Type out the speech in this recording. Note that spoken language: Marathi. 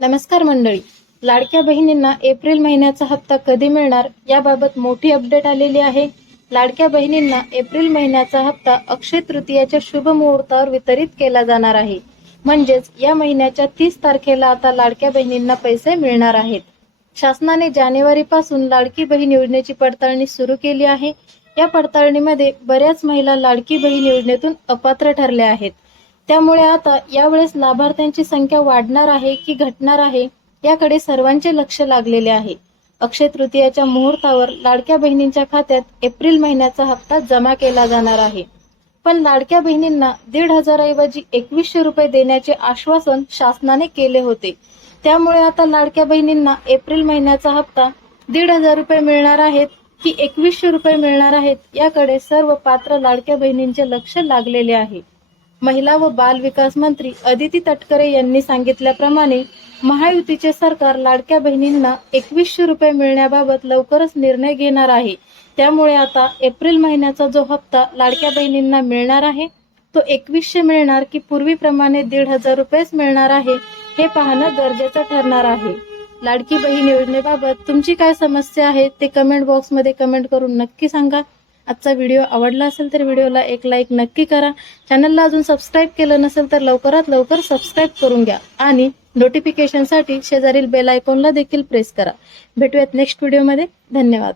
नमस्कार मंडळी. लाडक्या बहिणींना एप्रिल महिन्याचा हप्ता कधी मिळणार याबाबत मोठी अपडेट आलेली आहे. लाडक्या बहिणींना एप्रिल महिन्याचा हप्ता अक्षय तृतीयाच्या शुभ मुहूर्तावर वितरित केला जाणार आहे. म्हणजेच या महिन्याच्या तीस तारखेला आता लाडक्या बहिणींना पैसे मिळणार आहेत. शासनाने जानेवारी पासून लाडकी बहीण योजनेची पडताळणी सुरू केली आहे. या पडताळणीमध्ये बऱ्याच महिला लाडकी बहीण योजनेतून अपात्र ठरल्या आहेत. त्यामुळे आता यावेळेस लाभार्थ्यांची संख्या वाढणार आहे की घटणार आहे याकडे सर्वांचे लक्ष लागलेले आहे. अक्षय तृतीयाच्या मुहूर्तावर लाडक्या बहिणींच्या खात्यात एप्रिल महिन्याचा हप्ता जमा केला जाणार आहे. पण लाडक्या बहिणींना दीड हजाराऐवजी एकवीसशे रुपये देण्याचे आश्वासन शासनाने केले होते. त्यामुळे आता लाडक्या बहिणींना एप्रिल महिन्याचा हप्ता दीड हजार रुपये मिळणार आहेत की एकवीसशे रुपये मिळणार आहेत याकडे सर्व पात्र लाडक्या बहिणींचे लक्ष लागलेले आहे. महिला व बाल विकास मंत्री अदिती तटकरे यांनी सांगितल्याप्रमाणे महायुतीचे सरकार लाडक्या बहिणींना एकवीसशे रुपये मिळण्याबाबत लवकरच निर्णय घेणार आहे. त्यामुळे आता एप्रिल महिन्याचा जो हप्ता लाडक्या बहिणींना मिळणार आहे तो एकवीसशे मिळणार की पूर्वीप्रमाणे दीड हजार रुपयेच मिळणार आहे हे पाहणं गरजेचं ठरणार आहे. लाडकी बहीण योजनेबाबत तुमची काय समस्या आहे ते कमेंट बॉक्समध्ये कमेंट करून नक्की सांगा. आजचा व्हिडिओ आवडला असेल तर व्हिडिओला एक लाईक नक्की करा. चॅनलला अजून सबस्क्राईब केलं नसेल तर लवकरात लवकर सबस्क्राईब करून घ्या आणि नोटिफिकेशनसाठी शेजारील बेल आयकॉनला देखील प्रेस करा. भेटूयात नेक्स्ट व्हिडिओमध्ये धन्यवाद.